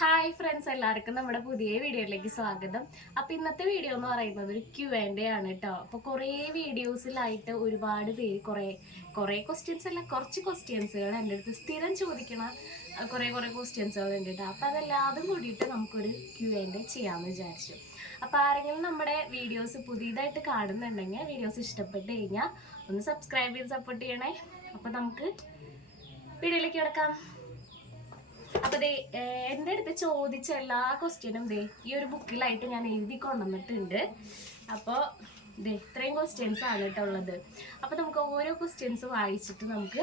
Hi friends എല്ലാവർക്കും നമ്മുടെ പുതിയ വീഡിയോയിലേക്ക് സ്വാഗതം. അപ്പം ഇന്നത്തെ വീഡിയോ എന്ന് പറയുന്നത് ഒരു ക്യു ആൻഡ് ആണ് കേട്ടോ അപ്പോൾ കുറേ വീഡിയോസിലായിട്ട് ഒരുപാട് പേര് കുറേ കുറേ ക്വസ്റ്റ്യൻസ് അല്ല കുറച്ച് ക്വസ്റ്റ്യൻസുകൾ എന്റെ അടുത്ത് സ്ഥിരം ചോദിക്കണ കുറേ കുറേ ക്വസ്റ്റ്യൻസുകൾ ഉണ്ട് കേട്ടോ അപ്പോൾ അതെല്ലാതും കൂടിയിട്ട് നമുക്കൊരു ക്യു ആൻഡ് ചെയ്യാമെന്ന് വിചാരിച്ചു. അപ്പോൾ ആരെങ്കിലും നമ്മുടെ വീഡിയോസ് പുതിയതായിട്ട് കാണുന്നുണ്ടെങ്കിൽ വീഡിയോസ് ഇഷ്ടപ്പെട്ട് കഴിഞ്ഞാൽ ഒന്ന് സബ്സ്ക്രൈബ് ചെയ്ത് സപ്പോർട്ട് ചെയ്യണേ. അപ്പോൾ നമുക്ക് വീഡിയോയിലേക്ക് കിടക്കാം. അപ്പൊ എന്റെ അടുത്ത് ചോദിച്ച എല്ലാ ക്വസ്റ്റ്യനും ദേ ഈ ഒരു ബുക്കിലായിട്ട് ഞാൻ എഴുതി കൊണ്ടുവന്നിട്ടുണ്ട്. അപ്പോൾ ദേ ഇത്രയും ക്വസ്റ്റ്യൻസ് ആണ് കേട്ടോ ഉള്ളത്. അപ്പോൾ നമുക്ക് ഓരോ ക്വസ്റ്റ്യൻസ് വായിച്ചിട്ട് നമുക്ക്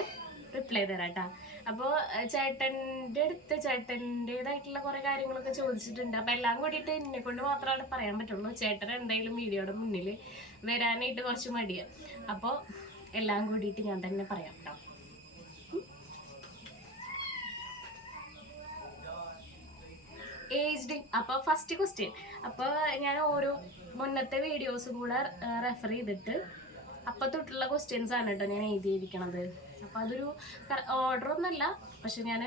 റിപ്ലൈ തരാം കേട്ടോ അപ്പോൾ ചേട്ടന്റെ അടുത്ത് ചേട്ടന്റെതായിട്ടുള്ള കുറേ കാര്യങ്ങളൊക്കെ ചോദിച്ചിട്ടുണ്ട്. അപ്പോൾ എല്ലാം കൂടിയിട്ട് എന്നെ കൊണ്ട് മാത്രമാണ് പറയാൻ പറ്റുള്ളൂ. ചേട്ടൻ എന്തായാലും വീഡിയോയുടെ മുന്നിൽ വരാനായിട്ട് കുറച്ച് മടിയാണ് അപ്പോൾ എല്ലാം കൂടിയിട്ട് ഞാൻ തന്നെ പറയാം കേട്ടോ ഏജ്ഡ് അപ്പോൾ ഫസ്റ്റ് ക്വസ്റ്റ്യൻ അപ്പോൾ ഞാൻ ഓരോ മുന്നത്തെ വീഡിയോസും കൂടെ റെഫർ ചെയ്തിട്ട് അപ്പൊ തൊട്ടുള്ള ക്വസ്റ്റ്യൻസ് ആണ് കേട്ടോ ഞാൻ എഴുതിയിരിക്കണത്. അപ്പോൾ അതൊരു ഓർഡർ ഒന്നല്ല പക്ഷെ ഞാൻ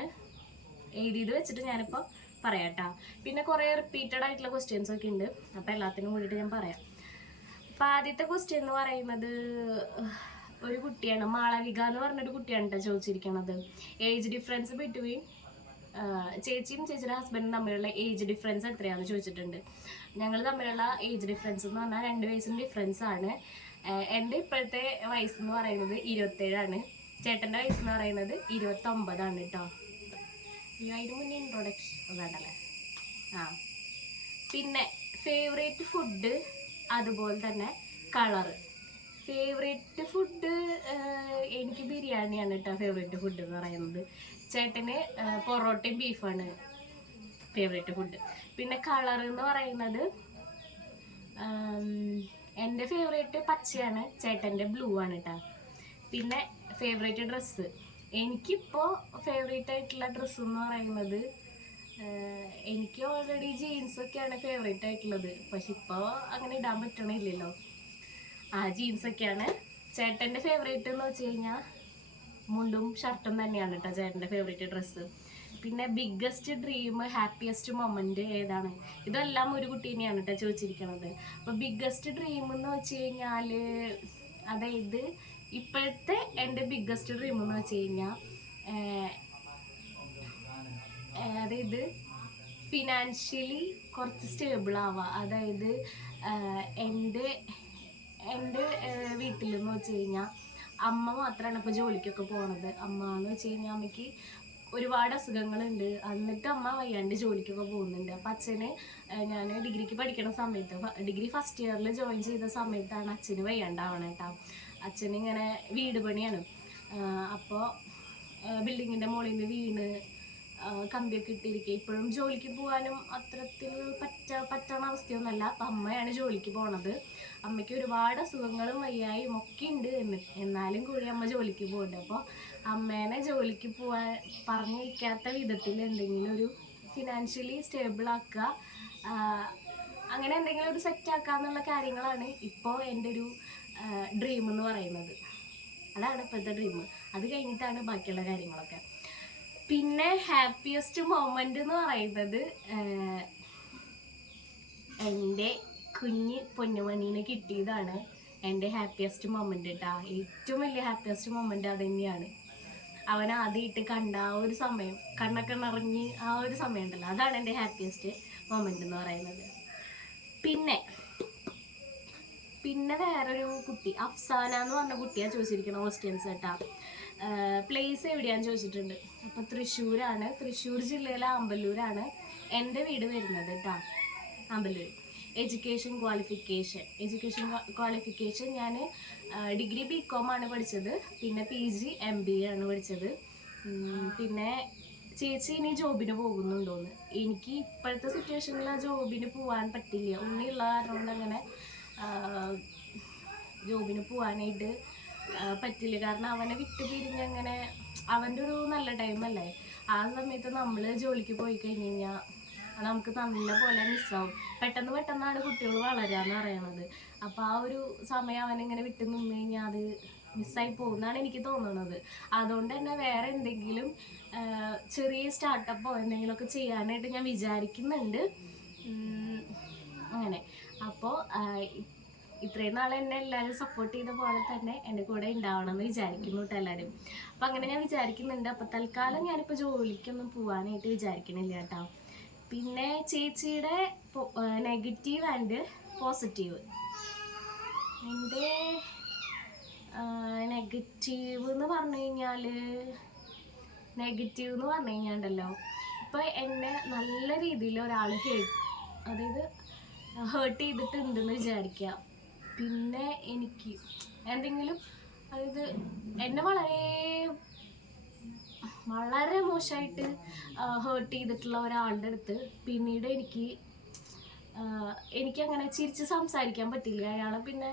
എഴുതിയത് വെച്ചിട്ട് ഞാനിപ്പോൾ പറയാട്ടാ. പിന്നെ കുറേ റിപ്പീറ്റഡ് ആയിട്ടുള്ള ക്വസ്റ്റ്യൻസ് ഒക്കെ ഉണ്ട്. അപ്പോൾ എല്ലാത്തിനും കൂടിയിട്ട് ഞാൻ പറയാം. അപ്പോൾ ആദ്യത്തെ ക്വസ്റ്റ്യൻ എന്ന് പറയുന്നത് ഒരു കുട്ടിയാണ് മാളവിക എന്ന് പറഞ്ഞൊരു കുട്ടിയാണ് കേട്ടോ ചോദിച്ചിരിക്കണത്. ഏജ് ഡിഫറൻസ് ബിറ്റ്വീൻ ചേച്ചിയും ചേച്ചിയുടെ ഹസ്ബൻഡും തമ്മിലുള്ള ഏജ് ഡിഫറൻസ് എത്രയാണെന്ന് ചോദിച്ചിട്ടുണ്ട്. ഞങ്ങൾ തമ്മിലുള്ള ഏജ് ഡിഫറൻസ് എന്ന് പറഞ്ഞാൽ രണ്ട് വയസ്സിന് ഡിഫറൻസ് ആണ്. എന്റെ ഇപ്പോഴത്തെ വയസ്സ് എന്ന് പറയുന്നത് ഇരുപത്തേഴാണ്. ചേട്ടന്റെ വയസ്സ് എന്ന് പറയുന്നത് ഇരുപത്തൊമ്പതാണ് കേട്ടോ അതിന് മുന്നേ ഇൻട്രൊഡക്ഷൻ വേണ്ടല്ലേ? ആ. പിന്നെ ഫേവറേറ്റ് ഫുഡ് അതുപോലെ തന്നെ കളറ് ഫേവറേറ്റ് ഫുഡ് എനിക്ക് ബിരിയാണിയാണ് കേട്ടോ ഫേവറേറ്റ് ഫുഡ് എന്ന് പറയുന്നത്. ചേട്ടന് പൊറോട്ടയും ബീഫാണ് ഫേവറേറ്റ് ഫുഡ് പിന്നെ കളർ എന്ന് പറയുന്നത് എന്റെ ഫേവറേറ്റ് പച്ചയാണ് ചേട്ടന്റെ ബ്ലൂ ആണ് കേട്ടോ പിന്നെ ഫേവറേറ്റ് ഡ്രസ്സ് എനിക്കിപ്പോൾ ഫേവറേറ്റ് ആയിട്ടുള്ള ഡ്രസ്സ് എന്ന് പറയുന്നത് എനിക്ക് ഓൾറെഡി ജീൻസൊക്കെയാണ് ഫേവറേറ്റ് ആയിട്ടുള്ളത്. പക്ഷെ ഇപ്പോൾ അങ്ങനെ ഇടാൻ പറ്റണില്ലല്ലോ. ആ ജീൻസൊക്കെയാണ് ചേട്ടന്റെ ഫേവറേറ്റ് എന്ന് വെച്ച് കഴിഞ്ഞാൽ മുണ്ടും ഷർട്ടും തന്നെയാണ് കേട്ടോ ചേട്ടന്റെ ഫേവറേറ്റ് ഡ്രസ്സ് പിന്നെ ബിഗ്ഗസ്റ്റ് ഡ്രീം ഹാപ്പിയസ്റ്റ് മൊമെന്റ് ഏതാണ്? ഇതെല്ലാം ഒരു കുട്ടി തന്നെയാണ് കേട്ടോ ചോദിച്ചിരിക്കണത്. അപ്പോൾ ബിഗ്ഗസ്റ്റ് ഡ്രീം എന്ന് വെച്ച് കഴിഞ്ഞാൽ അതായത് ഇപ്പോഴത്തെ എന്റെ ബിഗ്ഗസ്റ്റ് ഡ്രീം എന്ന് വെച്ച് കഴിഞ്ഞാൽ അതായത് ഫിനാൻഷ്യലി കുറച്ച് സ്റ്റേബിൾ ആവുക അതായത് എന്റെ എന്റെ വീട്ടിലെന്ന് വെച്ച് കഴിഞ്ഞാൽ അമ്മ മാത്രമാണ് ഇപ്പോൾ ജോലിക്കൊക്കെ പോണത്. അമ്മ എന്ന് വെച്ച് കഴിഞ്ഞാൽ അമ്മയ്ക്ക് ഒരുപാട് അസുഖങ്ങളുണ്ട്. എന്നിട്ട് അമ്മ വയ്യാണ്ട് ജോലിക്കൊക്കെ പോകുന്നുണ്ട്. അപ്പം അച്ഛന് ഞാൻ ഡിഗ്രിക്ക് പഠിക്കുന്ന സമയത്ത് ഡിഗ്രി ഫസ്റ്റ് ഇയറിൽ ജോയിൻ ചെയ്ത സമയത്താണ് അച്ഛന് വയ്യാണ്ടാവണം കേട്ടോ അച്ഛന് ഇങ്ങനെ വീട് പണിയാണ്. അപ്പോൾ ബിൽഡിങ്ങിന്റെ മുകളിൽ നിന്ന് വീണ് കമ്പിയൊക്കെ ഇട്ടിരിക്കുക ഇപ്പോഴും ജോലിക്ക് പോകാനും അത്തരത്തിൽ പറ്റ പറ്റണ അവസ്ഥയൊന്നുമല്ല. അപ്പം അമ്മയാണ് ജോലിക്ക് പോണത്. അമ്മയ്ക്ക് ഒരുപാട് അസുഖങ്ങളും വയ്യായും ഒക്കെ ഉണ്ട് എന്ന്. എന്നാലും കൂടി അമ്മ ജോലിക്ക് പോകുന്നുണ്ട് അപ്പോൾ അമ്മേനെ ജോലിക്ക് പോവാൻ പറഞ്ഞിരിക്കാത്ത വിധത്തിൽ എന്തെങ്കിലും ഒരു ഫിനാൻഷ്യലി സ്റ്റേബിൾ ആക്കുക അങ്ങനെ എന്തെങ്കിലും ഒരു സെറ്റ് ആക്കുക എന്നുള്ള കാര്യങ്ങളാണ് ഇപ്പോൾ എന്റെ ഒരു ഡ്രീം എന്ന് പറയുന്നത്. അതാണ് ഇപ്പോഴത്തെ ഡ്രീം അത് കഴിഞ്ഞിട്ടാണ് ബാക്കിയുള്ള കാര്യങ്ങളൊക്കെ. പിന്നെ ഹാപ്പിയസ്റ്റ് മൊമെന്റ് എന്ന് പറയുന്നത് എന്റെ കുഞ്ഞ് പൊന്നുമണീനെ കിട്ടിയതാണ് എന്റെ ഹാപ്പിയസ്റ്റ് മൊമെന്റ് കേട്ടാ ഏറ്റവും വലിയ ഹാപ്പിയസ്റ്റ് മൊമെന്റ് അത് തന്നെയാണ്. അവൻ ആദ്യമായിട്ട് കണ്ട ആ ഒരു സമയം കണ്ണൊക്കെ നിറഞ്ഞ് ആ ഒരു സമയം ഉണ്ടല്ലോ അതാണ് എന്റെ ഹാപ്പിയസ്റ്റ് മൊമെന്റ് എന്ന് പറയുന്നത്. പിന്നെ പിന്നെ വേറൊരു കുട്ടി അഫ്സാന എന്ന് പറഞ്ഞ കുട്ടിയാണ് ചോദിച്ചിരിക്കുന്നത് ഹോസ്റ്റൽസ് കേട്ടാ പ്ലേസ് എവിടെയാന്ന് ചോദിച്ചിട്ടുണ്ട്. അപ്പം തൃശ്ശൂരാണ്. തൃശ്ശൂർ ജില്ലയിലെ ആമ്പല്ലൂരാണ് എന്റെ വീട് വരുന്നത് കേട്ടാ Amballur education qualification. Education qualification ഞാൻ ഡിഗ്രി ബി കോം ആണ് പഠിച്ചത്. പിന്നെ P G M B A ആണ് പഠിച്ചത്. പിന്നെ ചേച്ചി ഇനി ജോബിന് പോകുന്നുണ്ടോന്ന്. എനിക്ക് ഇപ്പോഴത്തെ സിറ്റുവേഷനിൽ ആ ജോബിന് പോകാൻ പറ്റില്ല. ഉണ്ണിയുള്ള കാരണം കൊണ്ട് അങ്ങനെ ജോബിന് പോകാനായിട്ട് പറ്റില്ല. കാരണം അവനെ വിട്ടു പിരിഞ്ഞങ്ങനെ അവന്റെ ഒരു നല്ല ടൈമല്ലേ ആ സമയത്ത് നമ്മൾ ജോലിക്ക് പോയി കഴിഞ്ഞ് കഴിഞ്ഞാൽ നമുക്ക് നല്ല പോലെ മിസ്സാവും. പെട്ടെന്ന് പെട്ടെന്നാണ് കുട്ടികൾ വളരാന്ന് പറയണത്. അപ്പോൾ ആ ഒരു സമയം അവനിങ്ങനെ വിട്ടു നിന്ന് കഴിഞ്ഞാൽ അത് മിസ്സായി പോകുന്നതാണ് എനിക്ക് തോന്നുന്നത് അതുകൊണ്ട് തന്നെ വേറെ എന്തെങ്കിലും ചെറിയ സ്റ്റാർട്ടപ്പോ എന്തെങ്കിലുമൊക്കെ ചെയ്യാനായിട്ട് ഞാൻ വിചാരിക്കുന്നുണ്ട്. അങ്ങനെ. അപ്പോൾ ഇത്രയും നാൾ എന്നെ എല്ലാവരും സപ്പോർട്ട് ചെയ്ത പോലെ തന്നെ എന്റെ കൂടെ ഉണ്ടാവണം എന്ന് വിചാരിക്കുന്നു കേട്ടോ എല്ലാവരും അപ്പം അങ്ങനെ ഞാൻ വിചാരിക്കുന്നുണ്ട്. അപ്പം തൽക്കാലം ഞാനിപ്പോൾ ജോലിക്കൊന്നും പോകാനായിട്ട് വിചാരിക്കണില്ല കേട്ടോ പിന്നെ ചേച്ചിയുടെ നെഗറ്റീവ് ആൻഡ് പോസിറ്റീവ് എന്റെ നെഗറ്റീവ് എന്ന് പറഞ്ഞു കഴിഞ്ഞാൽ നെഗറ്റീവ് എന്ന് പറഞ്ഞു കഴിഞ്ഞാണ്ടല്ലോ. ഇപ്പം എന്നെ നല്ല രീതിയിൽ ഒരാൾ ഹേട്ട് അതായത് ഹേർട്ട് ചെയ്തിട്ടുണ്ടെന്ന് വിചാരിക്കുക. പിന്നെ എനിക്ക് എന്തെങ്കിലും അതായത് എന്നെ വളരെ വളരെ മോശമായിട്ട് ഹേർട്ട് ചെയ്തിട്ടുള്ള ഒരാളുടെ അടുത്ത് പിന്നീട് എനിക്ക് എനിക്ക് എനിക്കങ്ങനെ ചിരിച്ച് സംസാരിക്കാൻ പറ്റില്ല അയാളെ. പിന്നെ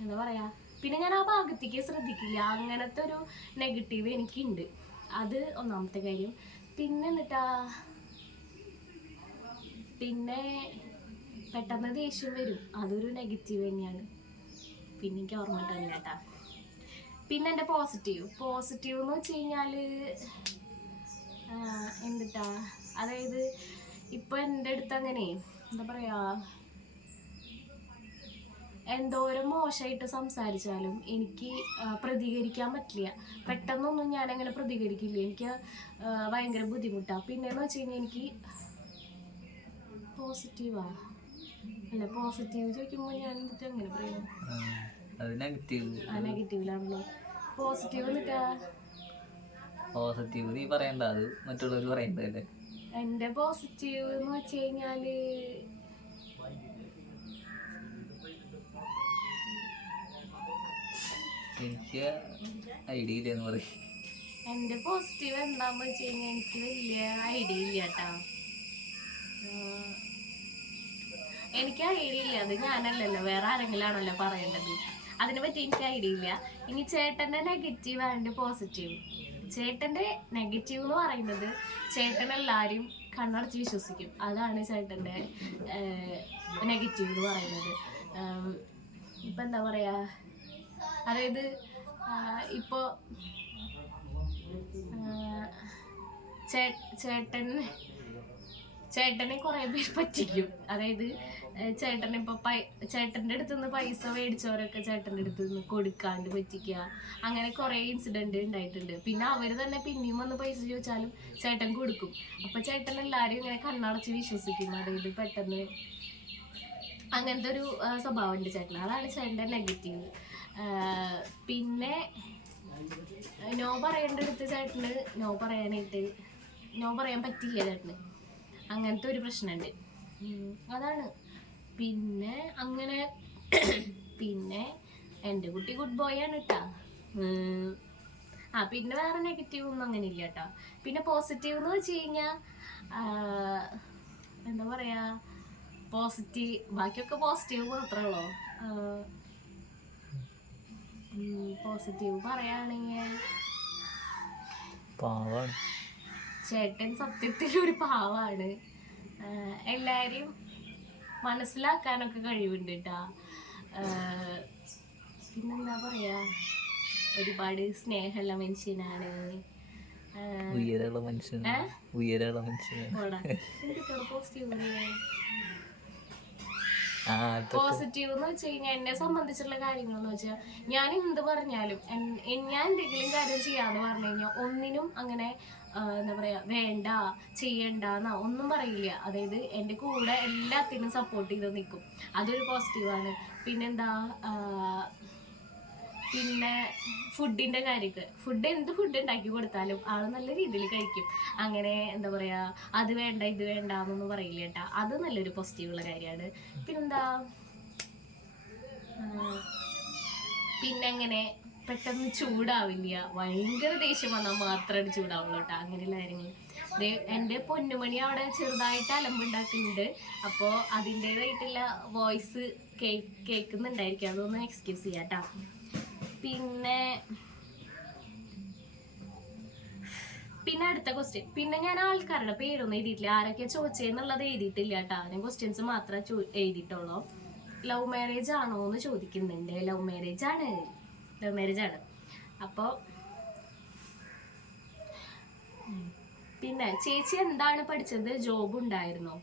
എന്താ പറയുക പിന്നെ ഞാൻ ആ ഭാഗത്തേക്ക് ശ്രദ്ധിക്കില്ല. അങ്ങനത്തെ ഒരു നെഗറ്റീവ് എനിക്കുണ്ട്. അത് ഒന്നാമത്തെ കാര്യം. പിന്നെ എന്നിട്ടാ പിന്നെ പെട്ടെന്ന് ദേഷ്യം വരും. അതൊരു നെഗറ്റീവ് തന്നെയാണ്. പിന്നെ എനിക്ക് ഓർമ്മ കേട്ടാ. പിന്നെ എന്റെ പോസിറ്റീവ് പോസിറ്റീവ് എന്ന് വെച്ച് കഴിഞ്ഞാൽ എന്തിട്ടാ? അതായത് ഇപ്പൊ എന്റെ അടുത്ത് അങ്ങനെ എന്താ പറയാ എന്തോരം മോശമായിട്ട് സംസാരിച്ചാലും എനിക്ക് പ്രതികരിക്കാൻ പറ്റില്ല. പെട്ടെന്നൊന്നും ഞാൻ അങ്ങനെ പ്രതികരിക്കില്ല. എനിക്ക് ഭയങ്കര ബുദ്ധിമുട്ടാണ് പിന്നെയെന്ന് വെച്ച് കഴിഞ്ഞാൽ എനിക്ക് പോസിറ്റീവാ അല്ല പോസിറ്റീവ് ചോദിക്കുമ്പോൾ ഞാൻ എന്നിട്ട് അങ്ങനെ പറയാം? ആ, നെഗറ്റീവ് ആ നെഗറ്റീവിലാണല്ലോ പോസിറ്റീവ് പോസിറ്റീവ് നീ പറയണ്ട അത് മറ്റുള്ളവർ പറയണ്ടല്ലേ എന്റെ പോസിറ്റീവ് എന്ന് വെച്ച് കഴിഞ്ഞാൽ എനിക്ക് ഐഡിയ ഇല്ലെന്ന് പറയും. എന്റെ പോസിറ്റീവ് എന്താന്ന് വെച്ച് കഴിഞ്ഞാൽ എനിക്ക് വലിയ ഐഡിയ ഇല്ല കേട്ടാ എനിക്ക് ഐഡിയ ഇല്ല അത് ഞാനല്ലല്ലോ വേറെ ആരെങ്കിലും ആണല്ലോ പറയേണ്ടത്. അതിനെ പറ്റി എനിക്ക് ഐഡിയ ഇല്ല. ഇനി ചേട്ടന്റെ നെഗറ്റീവ് ആൻഡ് പോസിറ്റീവ് ചേട്ടന്റെ നെഗറ്റീവ് എന്ന് പറയുന്നത് ചേട്ടൻ എല്ലാവരും കണ്ണടച്ച് വിശ്വസിക്കും. അതാണ് ചേട്ടന്റെ നെഗറ്റീവ് എന്ന് പറയുന്നത്. ഇപ്പൊ എന്താ പറയാ? അതായത് ഇപ്പോ ചേട്ടൻ ചേട്ടനെ കുറെ പേര് പറ്റിക്കും. അതായത് ചേട്ടനെ ഇപ്പൊ ചേട്ടന്റെ അടുത്ത് നിന്ന് പൈസ മേടിച്ചവരൊക്കെ ചേട്ടന്റെ അടുത്ത് നിന്ന് കൊടുക്കാണ്ട് പറ്റിക്കുക അങ്ങനെ കുറെ ഇൻസിഡന്റ് ഉണ്ടായിട്ടുണ്ട് പിന്നെ അവർ തന്നെ പിന്നെയും വന്ന് പൈസ ചോദിച്ചാലും ചേട്ടൻ കൊടുക്കും. അപ്പൊ ചേട്ടൻ എല്ലാരും ഇങ്ങനെ കണ്ണടച്ച് വിശ്വസിക്കും. അതായത് പെട്ടെന്ന് അങ്ങനത്തെ ഒരു സ്വഭാവം സ്വഭാവമുണ്ട് ചേട്ടൻ അതാണ് ചേട്ടന്റെ നെഗറ്റീവ് പിന്നെ നോ പറയേണ്ട അടുത്ത് ചേട്ടന് നോ പറയാനായിട്ട് നോ പറയാൻ പറ്റില്ല ചേട്ടന്. അങ്ങനത്തെ ഒരു പ്രശ്നമുണ്ട്. അതാണ്. പിന്നെ അങ്ങനെ പിന്നെ എന്റെ കുട്ടി ഗുഡ് ബോയ് ആണ് കേട്ടാ ആ പിന്നെ വേറെ നെഗറ്റീവ് ഒന്നും അങ്ങനെ ഇല്ല കേട്ടോ പിന്നെ പോസിറ്റീവ് എന്ന് വെച്ച് കഴിഞ്ഞാൽ എന്താ പറയാ പോസിറ്റീവ് ബാക്കിയൊക്കെ പോസിറ്റീവ് മാത്രമേ ഉള്ളൂ. പോസിറ്റീവ് പറയുകയാണെങ്കിൽ ചേട്ടൻ സത്യത്തിൽ ഒരു പാവാണ്. എല്ലാരെയും മനസ്സിലാക്കാനൊക്കെ കഴിവുണ്ട് കേട്ടാ പിന്നെന്താ പറയാ? ഒരുപാട് സ്നേഹമുള്ള മനുഷ്യനാണ്. ഉയരമുള്ള മനുഷ്യനാണ്. ഉയരമുള്ള മനുഷ്യനാണ്. പോസ്റ്റ് എന്തിട്ടാണ് പോസിറ്റീവ് എന്ന് വെച്ച് കഴിഞ്ഞാൽ എന്നെ സംബന്ധിച്ചുള്ള കാര്യങ്ങൾ എന്ന് വെച്ചാൽ ഞാൻ എന്ത് പറഞ്ഞാലും ഞാൻ എന്തെങ്കിലും കാര്യം ചെയ്യാന്ന് പറഞ്ഞു കഴിഞ്ഞാൽ ഒന്നിനും അങ്ങനെ എന്താ പറയാ വേണ്ട ചെയ്യണ്ട എന്നാ ഒന്നും പറയില്ല. അതായത് എന്റെ കൂടെ എല്ലാത്തിനും സപ്പോർട്ട് ചെയ്ത് നിൽക്കും അതൊരു പോസിറ്റീവാണ് പിന്നെന്താ പിന്നെ ഫുഡിന്റെ കാര്യമൊക്കെ ഫുഡ് എന്ത് ഫുഡ് ഉണ്ടാക്കി കൊടുത്താലും ആൾ നല്ല രീതിയിൽ കഴിക്കും. അങ്ങനെ എന്താ പറയാ അത് വേണ്ട ഇത് വേണ്ട എന്നൊന്നും പറയില്ല കേട്ടാ. അത് നല്ലൊരു പോസിറ്റീവുള്ള കാര്യമാണ്. പിന്നെന്താ? പിന്നെ അങ്ങനെ പെട്ടെന്ന് ചൂടാവില്ല. ഭയങ്കര ദേഷ്യം വന്നാൽ മാത്രമേ ചൂടാവുള്ളൂ കേട്ടോ. അങ്ങനെയുള്ള കാര്യങ്ങൾ. എന്റെ പൊന്നുമണി അവിടെ ചെറുതായിട്ട് അലമ്പുണ്ടാക്കുന്നുണ്ട്. അപ്പോൾ അതിന്റെതായിട്ടുള്ള വോയിസ് കേൾക്കുന്നുണ്ടായിരിക്കും. അതൊന്ന് എക്സ്ക്യൂസ് ചെയ്യാം കേട്ടോ. പിന്നെ പിന്നെ അടുത്ത ക്വസ്റ്റ്യൻ പിന്നെ ഞാൻ ആൾക്കാരുടെ പേരൊന്നും എഴുതിയിട്ടില്ല. ആരൊക്കെ ചോദിച്ചെന്നുള്ളത് എഴുതിയിട്ടില്ല കേട്ടോ. ഞാൻ ക്വസ്റ്റ്യൻസ് മാത്രമേ എഴുതിയിട്ടുള്ളൂ. ലവ് മാരേജ് ആണോ എന്ന് ചോദിക്കുന്നുണ്ട്. ലവ് മാരേജ് ആണ്. ലവ് മാരേജ് ആണ്. അപ്പോൾ പിന്നെ ചേച്ചി എന്താണ് പഠിച്ചത്? ജോബ് ഉണ്ടായിരുന്നോ?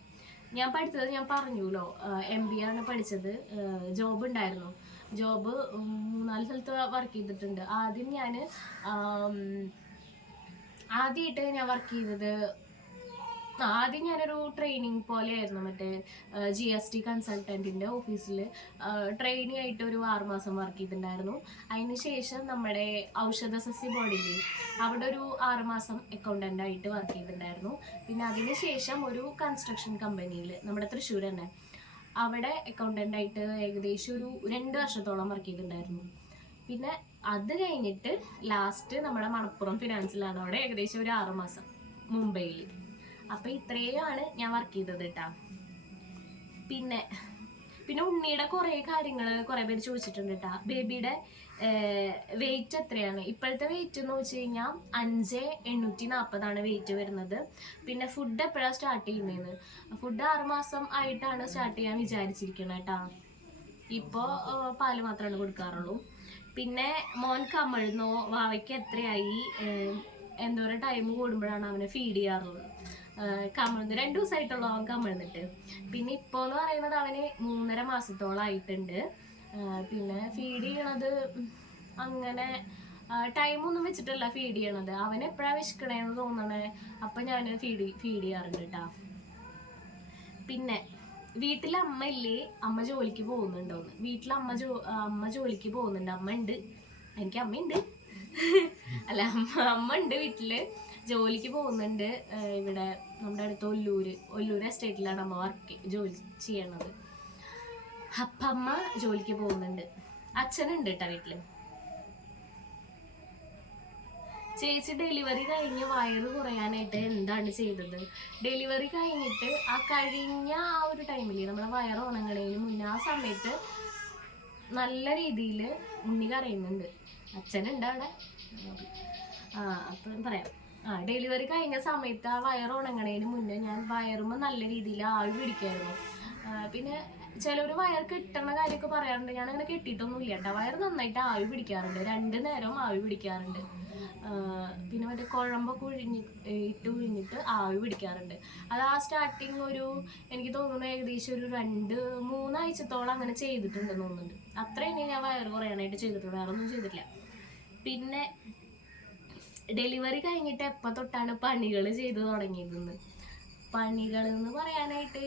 ഞാൻ പഠിച്ചത് ഞാൻ പറഞ്ഞുല്ലോ. എം ബി ആണ് പഠിച്ചത്. ജോബ് ഉണ്ടായിരുന്നു? ജോബ് മൂന്നാൽ സ്ഥലത്ത് വർക്ക് ചെയ്തിട്ടുണ്ട്. ആദ്യം ഞാൻ ആദ്യമായിട്ട് ഞാൻ വർക്ക് ചെയ്തത്. ആദ്യം ഞാനൊരു ട്രെയിനിങ് പോലെയായിരുന്നു മറ്റേ ജി എസ് ടി കൺസൾട്ടന്റിന്റെ ഓഫീസിൽ ട്രെയിനി ആയിട്ട് ഒരു ആറുമാസം വർക്ക് ചെയ്തിട്ടുണ്ടായിരുന്നു. അതിന് ശേഷം നമ്മുടെ ഔഷധ സസ്യ ബോർഡിൽ അവിടെ ഒരു ആറുമാസം അക്കൗണ്ടന്റ് ആയിട്ട് വർക്ക് ചെയ്തിട്ടുണ്ടായിരുന്നു. പിന്നെ അതിന് ശേഷം ഒരു കൺസ്ട്രക്ഷൻ കമ്പനിയിൽ നമ്മുടെ തൃശ്ശൂർ തന്നെ. അവിടെ അക്കൗണ്ടന്റ് ആയിട്ട് ഏകദേശം ഒരു രണ്ട് വർഷത്തോളം വർക്ക് ചെയ്തിട്ടുണ്ടായിരുന്നു. പിന്നെ അത് കഴിഞ്ഞിട്ട് ലാസ്റ്റ് നമ്മുടെ മണപ്പുറം ഫിനാൻസിലാണ് അവിടെ ഏകദേശം ഒരു ആറുമാസം മുംബൈയിൽ. അപ്പം ഇത്രയാണ് ഞാൻ വർക്ക് ചെയ്തത് കേട്ടാ പിന്നെ പിന്നെ ഉണ്ണിയുടെ കുറേ കാര്യങ്ങൾ കുറേ പേര് ചോദിച്ചിട്ടുണ്ട് കേട്ടാ ബേബിയുടെ വെയിറ്റ് എത്രയാണ്? ഇപ്പോഴത്തെ വെയിറ്റ് എന്ന് വെച്ച് കഴിഞ്ഞാൽ അഞ്ച് എണ്ണൂറ്റി നാൽപ്പതാണ് വെയിറ്റ് വരുന്നത്. പിന്നെ ഫുഡ് എപ്പോഴാണ് സ്റ്റാർട്ട് ചെയ്യുന്നതെന്ന് ഫുഡ് ആറുമാസം ആയിട്ടാണ് സ്റ്റാർട്ട് ചെയ്യാൻ വിചാരിച്ചിരിക്കുന്നത് കേട്ടാ ഇപ്പോൾ പാൽ മാത്രമാണ് കൊടുക്കാറുള്ളൂ. പിന്നെ മോൻ കമിഴ്ന്നോ വാവയ്ക്ക് എത്രയായി? എന്തോരം ടൈം കൂടുമ്പോഴാണ് അവനെ ഫീഡ് ചെയ്യാറുള്ളത്. കമിഴ്ന്ന് രണ്ട് ദിവസമായിട്ടുള്ളൂ അവൻ കമിഴ്ന്നിട്ട് പിന്നെ ഇപ്പോൾ എന്ന് പറയുന്നത് അവന് മൂന്നര മാസത്തോളം ആയിട്ടുണ്ട്. പിന്നെ ഫീഡ് ചെയ്യണത് അങ്ങനെ ടൈമൊന്നും വെച്ചിട്ടല്ല ഫീഡ് ചെയ്യണത്. അവൻ എപ്പോഴാണ് വിശക്കണേന്ന് തോന്നണേ. അപ്പം ഞാൻ ഫീഡ് ഫീഡ് ചെയ്യാറുണ്ട് കേട്ടോ പിന്നെ വീട്ടിൽ അമ്മ ഇല്ലേ? അമ്മ ജോലിക്ക് പോകുന്നുണ്ടോന്ന്. വീട്ടിൽ അമ്മ ജോ അമ്മ ജോലിക്ക് പോകുന്നുണ്ട്. അമ്മ ഉണ്ട് എനിക്ക് അമ്മയുണ്ട് അല്ല അമ്മ അമ്മ ഉണ്ട് വീട്ടിൽ. ജോലിക്ക് പോകുന്നുണ്ട്. ഇവിടെ നമ്മുടെ അടുത്ത് ഒല്ലൂര് ഒല്ലൂർ എസ്റ്റേറ്റിലാണ് അമ്മ വർക്ക് ജോലി ചെയ്യണത്. അപ്പം അമ്മ ജോലിക്ക് പോകുന്നുണ്ട്. അച്ഛനുണ്ട് കേട്ടോ വീട്ടിൽ. ചേച്ചി ഡെലിവറി കഴിഞ്ഞ് വയറ് കുറയാനായിട്ട് എന്താണ് ചെയ്തത്? ഡെലിവറി കഴിഞ്ഞിട്ട് ആ കഴിഞ്ഞ ആ ഒരു ടൈമിൽ നമ്മളെ വയറ് ഉണങ്ങണതിന് മുന്നേ ആ സമയത്ത് നല്ല രീതിയിൽ ഉണ്ണി കരയുന്നുണ്ട്. അച്ഛനുണ്ട് അവിടെ. ആ അപ്പം പറയാം. ആ ഡെലിവറി കഴിഞ്ഞ സമയത്ത് ആ വയറ് ഉണങ്ങണതിന് മുന്നേ ഞാൻ വയറുമ്പോൾ നല്ല രീതിയിൽ ആവി പിടിക്കായിരുന്നു. പിന്നെ ചിലർ വയർ കെട്ടണ കാര്യമൊക്കെ പറയാറുണ്ട്. ഞാൻ അങ്ങനെ കെട്ടിയിട്ടൊന്നുമില്ല കേട്ടോ. വയറ് നന്നായിട്ട് ആവി പിടിക്കാറുണ്ട്. രണ്ട് നേരം ആവി പിടിക്കാറുണ്ട്. പിന്നെ മറ്റേ കുഴമ്പൊക്കെ ഒഴിഞ്ഞ് ഇട്ട് ഒഴിഞ്ഞിട്ട് ആവി പിടിക്കാറുണ്ട്. അത് ആ സ്റ്റാർട്ടിങ് ഒരു എനിക്ക് തോന്നുന്നു ഏകദേശം ഒരു രണ്ട് മൂന്നാഴ്ചത്തോളം അങ്ങനെ ചെയ്തിട്ടുണ്ടെന്ന് തോന്നുന്നുണ്ട്. അത്ര ഇനി ഞാൻ വയർ കുറയാനായിട്ട് ചെയ്തിട്ടുണ്ട് വേറെ ഒന്നും ചെയ്തിട്ടില്ല. പിന്നെ ഡെലിവറി കഴിഞ്ഞിട്ട് എപ്പോൾ തൊട്ടാണ് പണികൾ ചെയ്തു തുടങ്ങിയതെന്ന് പണികൾ എന്ന് പറയാനായിട്ട്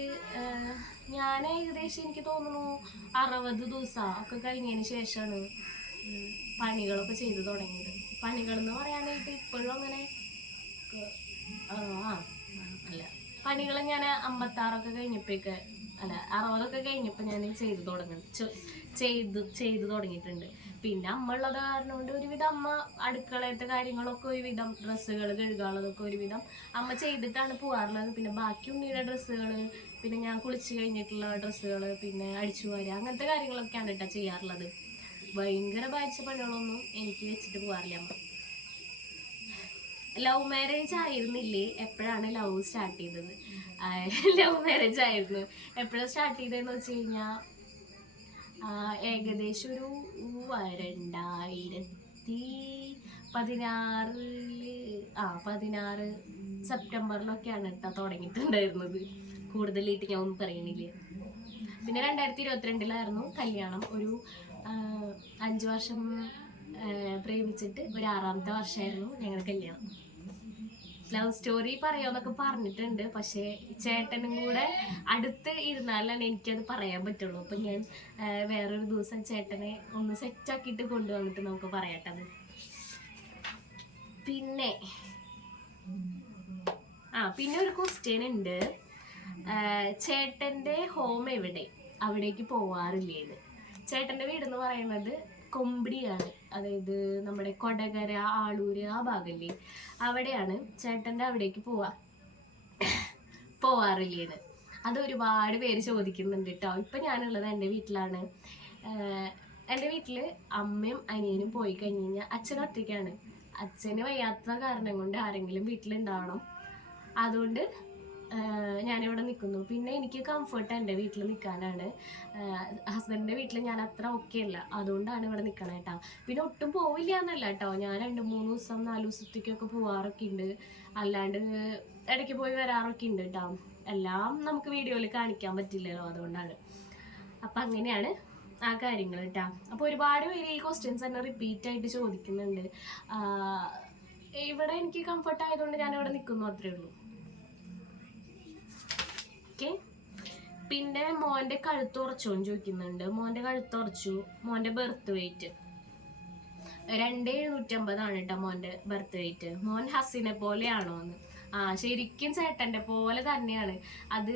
ഞാൻ ഏകദേശം എനിക്ക് തോന്നുന്നു അറുപത് ദിവസം ഒക്കെ കഴിഞ്ഞതിന് ശേഷമാണ് പണികളൊക്കെ ചെയ്തു തുടങ്ങിയത്. പണികൾ എന്ന് പറയാനായിട്ട് ഇപ്പോഴും അങ്ങനെ ആ അല്ല. പണികൾ ഞാൻ അമ്പത്താറൊക്കെ കഴിഞ്ഞപ്പോഴൊക്കെ അല്ല അറുപതൊക്കെ കഴിഞ്ഞപ്പോൾ ഞാൻ ചെയ്തു തുടങ്ങി ചെയ്തു ചെയ്തു തുടങ്ങിയിട്ടുണ്ട്. പിന്നെ അമ്മ ഉള്ളത് കാരണം കൊണ്ട് ഒരുവിധം അമ്മ അടുക്കളയത്തെ കാര്യങ്ങളൊക്കെ ഒരുവിധം ഡ്രസ്സുകൾ കഴുകാനുള്ളതൊക്കെ ഒരുവിധം അമ്മ ചെയ്തിട്ടാണ് പോകാറുള്ളത് പിന്നെ ബാക്കി ഉണ്ണിയുടെ ഡ്രസ്സുകൾ പിന്നെ ഞാൻ കുളിച്ച് കഴിഞ്ഞിട്ടുള്ള ഡ്രസ്സുകൾ പിന്നെ അടിച്ചു വാരുക അങ്ങനത്തെ കാര്യങ്ങളൊക്കെയാണ് കേട്ടോ ചെയ്യാറുള്ളത്. ഭയങ്കര ബാച്ച പണികളൊന്നും എനിക്ക് വെച്ചിട്ട് പോകാറില്ല അമ്മ. ലവ് മാരേജ് ആയിരുന്നില്ലേ? എപ്പോഴാണ് ലവ് സ്റ്റാർട്ട് ചെയ്തത്? ലവ് മാരേജ് ആയിരുന്നു. എപ്പോഴാണ് സ്റ്റാർട്ട് ചെയ്തതെന്ന് വെച്ച് കഴിഞ്ഞാൽ ഏകദേശം ഒരു രണ്ടായിരത്തി പതിനാറിൽ ആ പതിനാറ് സെപ്റ്റംബറിലൊക്കെയാണ് കേട്ടോ തുടങ്ങിയിട്ടുണ്ടായിരുന്നത്. കൂടുതലായിട്ട് ഞാൻ ഒന്നും പറയണില്ല. പിന്നെ രണ്ടായിരത്തി ഇരുപത്തിരണ്ടിലായിരുന്നു കല്യാണം. ഒരു അഞ്ച് വർഷം പ്രേമിച്ചിട്ട് ഒരു ആറാമത്തെ വർഷമായിരുന്നു ഞങ്ങളുടെ കല്യാണം. ലവ് സ്റ്റോറി പറയാന്നൊക്കെ പറഞ്ഞിട്ടുണ്ട്. പക്ഷേ ചേട്ടനും കൂടെ അടുത്ത് ഇരുന്നാലാണ് എനിക്കത് പറയാൻ പറ്റുള്ളൂ. അപ്പം ഞാൻ വേറൊരു ദിവസം ചേട്ടനെ ഒന്ന് സെറ്റാക്കിയിട്ട് കൊണ്ടുവന്നിട്ട് നമുക്ക് പറയട്ടത്. പിന്നെ ആ പിന്നെ ഒരു ക്വസ്റ്റ്യൻ ഉണ്ട്. ചേട്ടന്റെ ഹോം എവിടെ? അവിടേക്ക് പോവാറില്ലേന്ന്. ചേട്ടന്റെ വീടെന്ന് പറയുന്നത് കൊമ്പിടിയാണ്. അതായത് നമ്മുടെ കൊടകര ആളൂര് ആ ഭാഗല്ലേ? അവിടെയാണ് ചേട്ടന്റെ അവിടേക്ക് പോവാ. പോവാറില്ലേന്ന്. അത് ഒരുപാട് പേര് ചോദിക്കുന്നുണ്ട് കേട്ടോ ഇപ്പം ഞാനുള്ളത് എന്റെ വീട്ടിലാണ്. എന്റെ വീട്ടിൽ അമ്മയും അനിയനും പോയി കഴിഞ്ഞ് കഴിഞ്ഞാൽ അച്ഛൻ ഒറ്റയ്ക്കാണ്. അച്ഛന് വയ്യാത്ത കാരണം കൊണ്ട് ആരെങ്കിലും വീട്ടിലുണ്ടാവണം. അതുകൊണ്ട് ഞാനിവിടെ നിൽക്കുന്നു പിന്നെ എനിക്ക് കംഫർട്ട് എന്റെ വീട്ടിൽ നിൽക്കാനാണ് ഹസ്ബൻഡിന്റെ വീട്ടിൽ ഞാൻ അത്ര ഓക്കെ അല്ല. അതുകൊണ്ടാണ് ഇവിടെ നിൽക്കണേ കേട്ടോ പിന്നെ ഒട്ടും പോവില്ല എന്നല്ല കേട്ടോ ഞാൻ രണ്ട് മൂന്ന് ദിവസം നാല് ദിവസത്തേക്കൊക്കെ പോവാറൊക്കെ ഉണ്ട് അല്ലാണ്ട് ഇടയ്ക്ക് പോയി വരാറൊക്കെ ഉണ്ട് കേട്ടോ എല്ലാം നമുക്ക് വീഡിയോയിൽ കാണിക്കാൻ പറ്റില്ലല്ലോ അതുകൊണ്ടാണ്. അപ്പം അങ്ങനെയാണ് ആ കാര്യങ്ങൾ കേട്ടോ അപ്പോൾ ഒരുപാട് പേര് ഈ ക്വസ്റ്റ്യൻസ് തന്നെ റിപ്പീറ്റ് ആയിട്ട് ചോദിക്കുന്നുണ്ട്. ഇവിടെ എനിക്ക് കംഫർട്ട് ആയതുകൊണ്ട് ഞാൻ ഇവിടെ നിൽക്കുന്നു അത്രേ ഉള്ളൂ. ഓക്കെ. പിന്നെ മോന്റെ കഴുത്തുറച്ചോ ചോദിക്കുന്നുണ്ട്. മോന്റെ കഴുത്തുറച്ചു മോന്റെ ബർത്ത് വെയിറ്റ് രണ്ട് എഴുന്നൂറ്റമ്പതാണ് കേട്ടോ മോന്റെ ബർത്ത് വെയിറ്റ് മോൻ ഹസിനെ പോലെയാണോ എന്ന് ആ ശരിക്കും ചേട്ടന്റെ പോലെ തന്നെയാണ്. അത്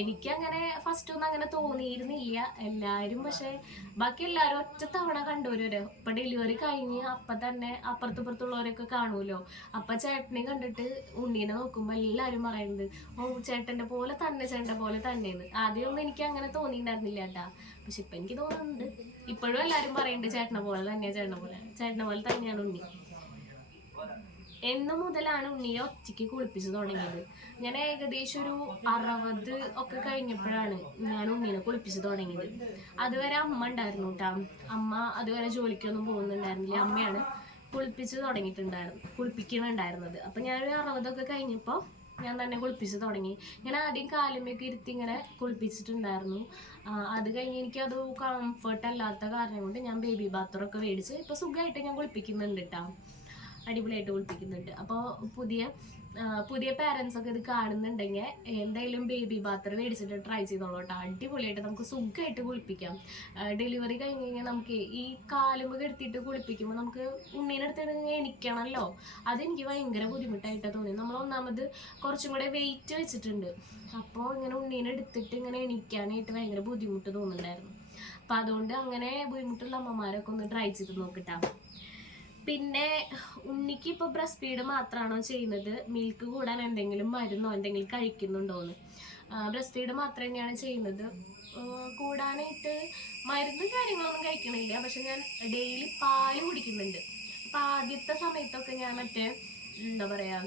എനിക്ക് എനിക്കങ്ങനെ ഫസ്റ്റ് ഒന്നും അങ്ങനെ തോന്നിയിരുന്നില്ല. എല്ലാരും പക്ഷെ ബാക്കി എല്ലാരും ഒറ്റ തവണ ഇപ്പൊ ഡെലിവറി കഴിഞ്ഞ് അപ്പൊ തന്നെ അപ്പുറത്തപ്പുറത്തുള്ളവരൊക്കെ കാണുമല്ലോ അപ്പൊ ചേട്ടനെ കണ്ടിട്ട് ഉണ്ണീനെ നോക്കുമ്പോ എല്ലാരും പറയുന്നത് ഓ ചേട്ടന്റെ പോലെ തന്നെ ചേട്ടന്റെ പോലെ തന്നെയെന്ന്. ആദ്യമൊന്നും എനിക്ക് അങ്ങനെ തോന്നിയിട്ടുണ്ടായിരുന്നില്ല കേട്ടാ. പക്ഷെ ഇപ്പൊ എനിക്ക് തോന്നുന്നുണ്ട്. ഇപ്പോഴും എല്ലാരും പറയുന്നുണ്ട് ചേട്ടനെ പോലെ തന്നെയാ ചേട്ടനെ പോലെ ചേട്ടനെ പോലെ തന്നെയാണ് ഉണ്ണി. എന്ന് മുതലാണ് ഉണ്ണിയെ ഒറ്റയ്ക്ക് കുളിപ്പിച്ച് തുടങ്ങിയത്. ഞാൻ ഏകദേശം ഒരു അറുപത് ഒക്കെ കഴിഞ്ഞപ്പോഴാണ് ഞാൻ ഉണ്ണീനെ കുളിപ്പിച്ച് തുടങ്ങിയത്. അതുവരെ അമ്മ ഉണ്ടായിരുന്നു കേട്ടോ അമ്മ അതുവരെ ജോലിക്കൊന്നും പോകുന്നുണ്ടായിരുന്നില്ല. അമ്മയാണ് കുളിപ്പിച്ച് തുടങ്ങിയിട്ടുണ്ടായിരുന്നു കുളിപ്പിക്കുന്നുണ്ടായിരുന്നത് അപ്പം ഞാനൊരു അറുപതൊക്കെ കഴിഞ്ഞപ്പോൾ ഞാൻ തന്നെ കുളിപ്പിച്ച് തുടങ്ങി. ഞാൻ ആദ്യം കാലുമൊക്കെ ഇരുത്തി ഇങ്ങനെ കുളിപ്പിച്ചിട്ടുണ്ടായിരുന്നു. അത് കഴിഞ്ഞ് എനിക്കത് കംഫർട്ട് അല്ലാത്ത കാരണം കൊണ്ട് ഞാൻ ബേബി ബാത്തറൊക്കെ മേടിച്ച് ഇപ്പം സുഖമായിട്ട് ഞാൻ കുളിപ്പിക്കുന്നുണ്ട് കേട്ടോ അടിപൊളിയായിട്ട് കുളിപ്പിക്കുന്നുണ്ട് അപ്പോൾ പുതിയ പുതിയ പാരൻസ് ഒക്കെ ഇത് കാണുന്നുണ്ടെങ്കിൽ എന്തായാലും ബേബി ബാത്തർ മേടിച്ചിട്ട് ട്രൈ ചെയ്തോളൂ കേട്ടോ അടിപൊളിയായിട്ട് നമുക്ക് സുഖമായിട്ട് കുളിപ്പിക്കാം. ഡെലിവറി കഴിഞ്ഞ് കഴിഞ്ഞാൽ നമുക്ക് ഈ കാലുമ്പ് കെടുത്തിട്ട് കുളിപ്പിക്കുമ്പോൾ നമുക്ക് ഉണ്ണീനെ എടുത്തിട്ട് എണിക്കണമല്ലോ അതെനിക്ക് ഭയങ്കര ബുദ്ധിമുട്ടായിട്ടാണ് തോന്നി നമ്മൾ ഒന്നാമത് കുറച്ചും കൂടെ വെയിറ്റ് വെച്ചിട്ടുണ്ട്. അപ്പോൾ ഇങ്ങനെ ഉണ്ണീനെ എടുത്തിട്ട് ഇങ്ങനെ എണിക്കാനായിട്ട് ഭയങ്കര ബുദ്ധിമുട്ട് തോന്നുന്നുണ്ടായിരുന്നു. അപ്പം അതുകൊണ്ട് അങ്ങനെ ബുദ്ധിമുട്ടുള്ള അമ്മമാരൊക്കെ ഒന്ന് ട്രൈ ചെയ്ത് നോക്കിട്ടാ പിന്നെ ഉണ്ണിക്ക് ഇപ്പോൾ ബ്രസ്റ്റ് ഫീഡ് മാത്രമാണോ ചെയ്യുന്നത്? മിൽക്ക് കൂടാൻ എന്തെങ്കിലും മരുന്നോ എന്തെങ്കിലും കഴിക്കുന്നുണ്ടോന്ന്? ബ്രസ്റ്റ് ഫീഡ് മാത്രം തന്നെയാണ് ചെയ്യുന്നത്. കൂടാനായിട്ട് മരുന്നും കാര്യങ്ങളൊന്നും കഴിക്കണില്ല. പക്ഷെ ഞാൻ ഡെയിലി പാൽ കുടിക്കുന്നുണ്ട്. അപ്പം ആദ്യത്തെ സമയത്തൊക്കെ ഞാൻ മറ്റേ എന്താ പറയാ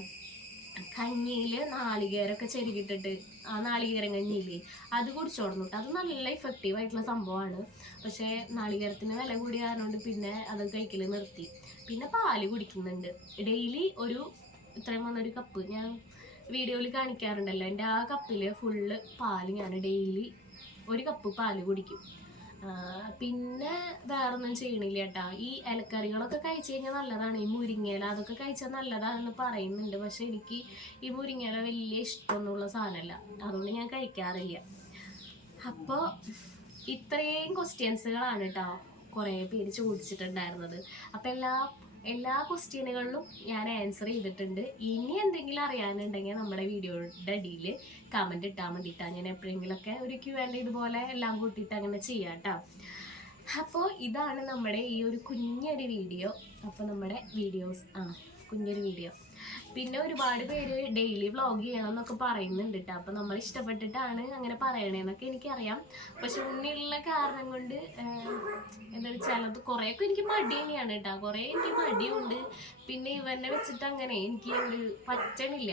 കഞ്ഞിയിൽ നാളികേരമൊക്കെ ചെരുകിട്ടിട്ട് ആ നാളികേരം കഞ്ഞിയില്ലേ അത് കുടിച്ചോടുന്നു. അത് നല്ല ഇഫക്റ്റീവ് ആയിട്ടുള്ള സംഭവമാണ്. പക്ഷേ നാളികേരത്തിന് വില കൂടിയ കാരണം പിന്നെ അത് കഴിക്കൽ നിർത്തി. പിന്നെ പാൽ കുടിക്കുന്നുണ്ട്. ഡെയിലി ഒരു ഇത്രയും വന്നൊരു കപ്പ് ഞാൻ വീഡിയോയിൽ കാണിക്കാറുണ്ടല്ലോ. എന്റെ ആ കപ്പിൽ ഫുള്ള് പാൽ ഞാൻ ഡെയിലി ഒരു കപ്പ് പാൽ കുടിക്കും. പിന്നെ വേറൊന്നും ചെയ്യണില്ല കേട്ടാ. ഈ ഇലക്കറികളൊക്കെ കഴിച്ചു കഴിഞ്ഞാൽ നല്ലതാണ്. ഈ മുരിങ്ങയില അതൊക്കെ കഴിച്ചാൽ നല്ലതാണെന്ന് പറയുന്നുണ്ട്. പക്ഷെ എനിക്ക് ഈ മുരിങ്ങയില വലിയ ഇഷ്ടമൊന്നുമുള്ള സാധനമല്ല. അതുകൊണ്ട് ഞാൻ കഴിക്കാറില്ല. അപ്പോൾ ഇത്രയും ക്വസ്റ്റ്യൻസുകളാണ് കേട്ടോ. കുറേ പേര് ചോദിച്ചിട്ടുണ്ടായിരുന്നത് അപ്പം എല്ലാ എല്ലാ ക്വസ്റ്റ്യനുകളിലും ഞാൻ ആൻസർ ചെയ്തിട്ടുണ്ട്. ഇനി എന്തെങ്കിലും അറിയാനുണ്ടെങ്കിൽ നമ്മുടെ വീഡിയോയുടെ അടിയിൽ കമന്റ് ഇട്ടാൽ മതി. ഞാൻ എപ്പോഴെങ്കിലുമൊക്കെ ഒരു ക്യൂ ആൻഡ് ഇതുപോലെ എല്ലാം കൂട്ടിയിട്ട് അങ്ങനെ ചെയ്യാം അപ്പോൾ ഇതാണ് നമ്മുടെ ഈ ഒരു കുഞ്ഞൊരു വീഡിയോ അപ്പോൾ നമ്മുടെ വീഡിയോസ് ആ കുഞ്ഞൊരു വീഡിയോ പിന്നെ ഒരുപാട് പേര് ഡെയിലി വ്ളോഗ് ചെയ്യണം എന്നൊക്കെ പറയുന്നുണ്ട് കേട്ടോ അപ്പോൾ നമ്മൾ ഇഷ്ടപ്പെട്ടിട്ടാണ് അങ്ങനെ പറയണേന്നൊക്കെ എനിക്കറിയാം. പക്ഷെ ഉണ്ണിയുള്ള കാരണം കൊണ്ട് എന്താ വെച്ചാൽ അത് കുറേയൊക്കെ എനിക്ക് മടി തന്നെയാണ് കേട്ടോ കുറേ എനിക്ക് മടിയുണ്ട്. പിന്നെ ഇവനെ വെച്ചിട്ട് അങ്ങനെ എനിക്ക് ഒരു പറ്റണില്ല.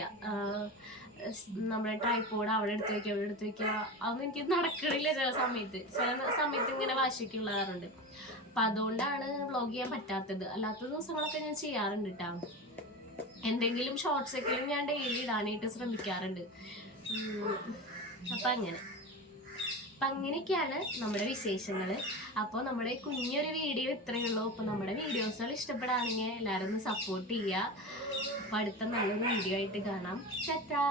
നമ്മുടെ ട്രൈപ്പോഡ് അവിടെ എടുത്ത് വെക്കുക അവിടെ എടുത്ത് വെക്കുക അതൊന്നും എനിക്ക് നടക്കണില്ല ചില സമയത്ത്. ചില സമയത്ത് ഇങ്ങനെ വാശിയൊക്കെ ഉള്ളതാറുണ്ട്. അപ്പം അതുകൊണ്ടാണ് വ്ളോഗ് ചെയ്യാൻ പറ്റാത്തത്. അല്ലാത്ത ദിവസങ്ങളൊക്കെ ഞാൻ ചെയ്യാറുണ്ട് കേട്ടോ എന്തെങ്കിലും ഷോർട്സ് എങ്കിലും ഞാൻ ഡെയിലി ഇടാനായിട്ട് ശ്രമിക്കാറുണ്ട്. അപ്പം അങ്ങനെ. അപ്പം അങ്ങനെയൊക്കെയാണ് നമ്മുടെ വിശേഷങ്ങൾ അപ്പോൾ നമ്മുടെ കുഞ്ഞൊരു വീഡിയോ ഇത്രയേ ഉള്ളൂ. അപ്പോൾ നമ്മുടെ വീഡിയോസുകൾ ഇഷ്ടപ്പെടുകയാണെങ്കിൽ എല്ലാവരും ഒന്ന് സപ്പോർട്ട് ചെയ്യുക അപ്പോൾ അടുത്ത നല്ലൊരു വീഡിയോ ആയിട്ട് കാണാം. ചറ്റാ